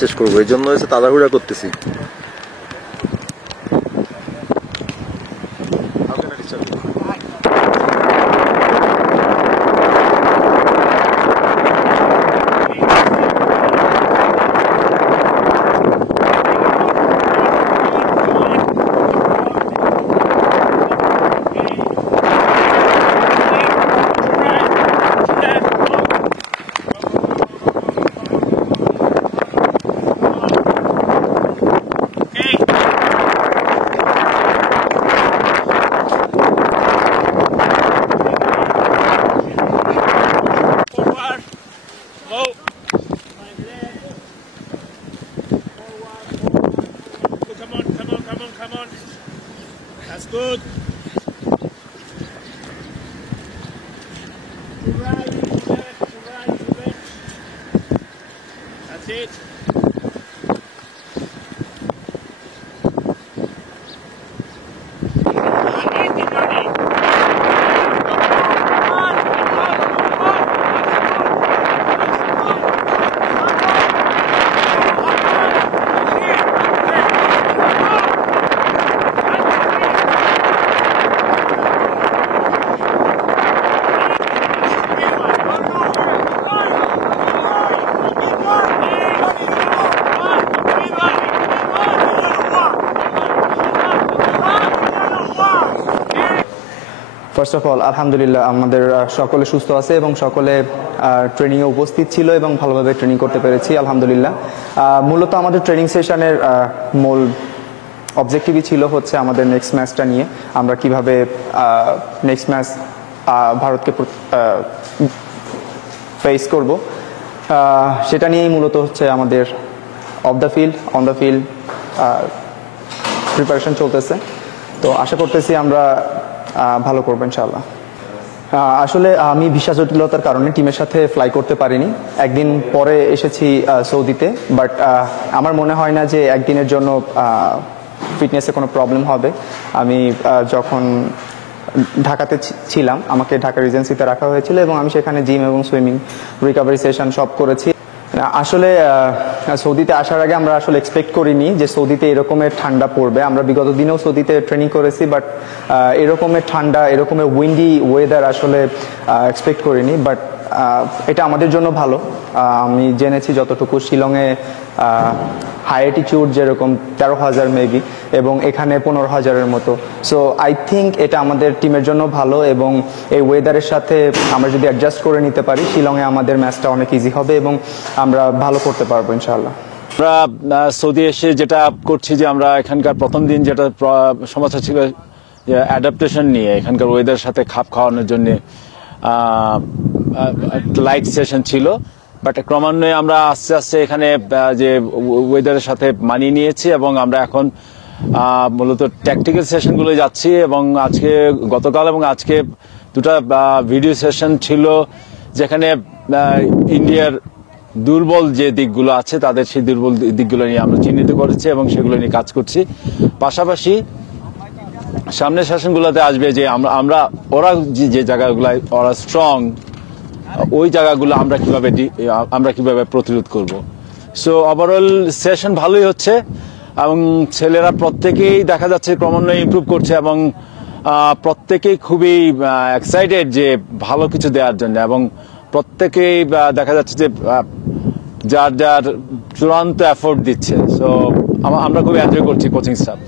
শেষ করবো, এই জন্য হচ্ছে তাড়াহুড়া করতেছি। That's good. To right, to left, to right, to left. That's it. First of all আলহামদুলিল্লাহ, আমাদের সকলে সুস্থ আছে এবং সকলে ট্রেনিংয়ে উপস্থিত ছিল এবং ভালোভাবে ট্রেনিং করতে পেরেছি আলহামদুলিল্লাহ। মূলত আমাদের ট্রেনিং সেশনের মূল অবজেক্টিভই ছিল হচ্ছে আমাদের নেক্সট ম্যাচটা নিয়ে, আমরা কিভাবে নেক্সট ম্যাচ ভারতকে ফেস করব, সেটা নিয়েই মূলত হচ্ছে আমাদের of the field, on the field preparation চলতেছে। তো আশা করতেছি আমরা ভালো করবো ইনশাআল্লাহ। আসলে আমি ভিসা জটিলতার কারণে টিমের সাথে ফ্লাই করতে পারিনি, একদিন পরে এসেছি সৌদিতে। বাট আমার মনে হয় না যে একদিনের জন্য ফিটনেসে কোনো প্রবলেম হবে। আমি যখন ঢাকাতে ছিলাম, আমাকে ঢাকা রিজেন্সিতে রাখা হয়েছিল এবং আমি সেখানে জিম এবং সুইমিং রিকভারি সেশন সব করেছি। আসলে সৌদিতে আসার আগে আমরা আসলে এক্সপেক্ট করিনি যে সৌদিতে এরকমের ঠান্ডা পড়বে। আমরা বিগত দিনেও সৌদিতে ট্রেনিং করেছি, বাট এরকমের ঠান্ডা, এরকমের উইন্ডি ওয়েদার আসলে এক্সপেক্ট করিনি। বাট এটা আমাদের জন্য ভালো। আমি জেনেছি যতটুকু, শিলংয়ে হাই অ্যাটিটিউড যেরকম 13,000 মেবি, এবং এখানে 15,000-এর মতো। সো আই থিঙ্ক এটা আমাদের টিমের জন্য ভালো, এবং এই ওয়েদারের সাথে আমরা যদি অ্যাডজাস্ট করে নিতে পারি, শিলংয়ে আমাদের ম্যাচটা অনেক ইজি হবে এবং আমরা ভালো করতে পারবো ইনশাআল্লাহ। আমরা সৌদি এসে যেটা করছি যে আমরা এখানকার প্রথম দিন যেটা সমস্যা ছিল অ্যাডাপ্টেশন নিয়ে, এখানকার ওয়েদারের সাথে খাপ খাওয়ানোর জন্য লাইট সেশন ছিল। বাট ক্রমান্বয়ে আমরা আস্তে আস্তে এখানে যে ওয়েদারের সাথে মানিয়ে নিয়েছি এবং আমরা এখন মূলত ট্যাকটিক্যাল সেশনগুলো যাচ্ছি। এবং আজকে, গতকাল এবং আজকে দুটা ভিডিও সেশন ছিল যেখানে ইন্ডিয়ার দুর্বল যে দিকগুলো আছে তাদের সেই দুর্বল দিকগুলো নিয়ে আমরা চিহ্নিত করেছি এবং সেগুলো নিয়ে কাজ করছি। পাশাপাশি সামনের সেশনগুলোতে আসবে যে আমরা ওরা যে জায়গাগুলো ওরা স্ট্রং, ওই জায়গাগুলো আমরা কিভাবে প্রতিরোধ করব। সো ওভারঅল সেশন ভালোই হচ্ছে এবং ছেলেরা প্রত্যেকেই দেখা যাচ্ছে ক্রমান্বয়ে ইমপ্রুভ করছে এবং প্রত্যেকেই খুবই এক্সাইটেড যে ভালো কিছু দেওয়ার জন্য, এবং প্রত্যেকেই দেখা যাচ্ছে যে যার চূড়ান্ত এফোর্ট দিচ্ছে। সো আমরা খুবই এনজয় করছি কোচিং স্টাফ।